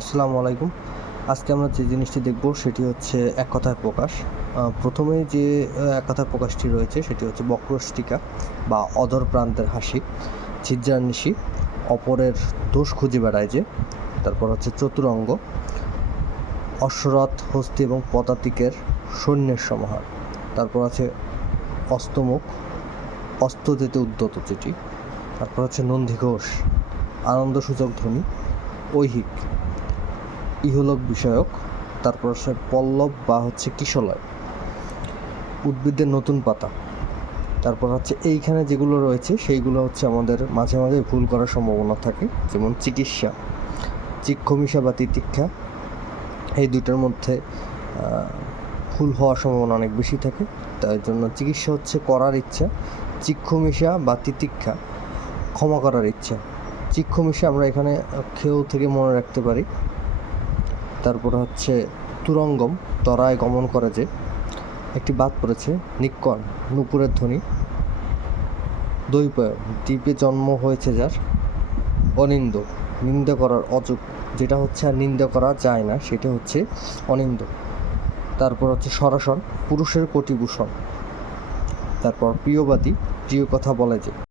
আসসালামু আলাইকুম। আজকে আমরা যে জিনিসটি দেখব সেটি হচ্ছে এক কথায় প্রকাশ। প্রথমে যে এক কথায় প্রকাশটি রয়েছে সেটি হচ্ছে বক্রষ্টিকা বা অধর প্রান্তের হাসি, ছিজ্জার নিশি, অপরের দোষ খুঁজে বেড়ায় যে, তারপর হচ্ছে চতুরঙ্গ, অশ্বরথ, হস্তি এবং পদাতিকের সৈন্যের সমাহার, তারপর আছে অস্তমুখ, অস্ত যেতে উদ্যত চিঠি, তারপর হচ্ছে নন্দীঘোষ, আনন্দসূচক ধ্বনি, ঐহিক, ইহলোক বিষয়ক, তারপর হচ্ছে পল্লব বা হচ্ছে কিশলয়, উদ্ভিদের নতুন পাতা, তারপর হচ্ছে এইখানে যেগুলো রয়েছে সেইগুলো হচ্ছে আমাদের মাঝে মাঝে ভুল করার সম্ভাবনা থাকে, যেমন চিকিৎসা, চিক্ষমিষা বা তিতিক্ষা, এই দুইটার মধ্যে ভুল হওয়ার সম্ভাবনা অনেক বেশি থাকে। তাই জন্য চিকিৎসা হচ্ছে করার ইচ্ছা, চিক্ষমিষা বা তিতিক্ষা ক্ষমা করার ইচ্ছা। চিক্ষমিষা আমরা এখানে খেয়েও থেকে মনে রাখতে পারি। তারপর হচ্ছে তুরঙ্গম, তরায় গমন করে যে, একটি বাদ পড়েছে নিক্কণ, নূপুরের ধ্বনি, দৈপায়ন, দ্বীপে জন্ম হয়েছে যার, অনিন্দ, নিন্দা করার অযোগ্য, যেটা হচ্ছে আর নিন্দা করা যায় না সেটা হচ্ছে অনিন্দ। তারপর হচ্ছে সরাসর, পুরুষের কটিভূষণ। তারপর প্রিয়বাদী, প্রিয় কথা বলে যে।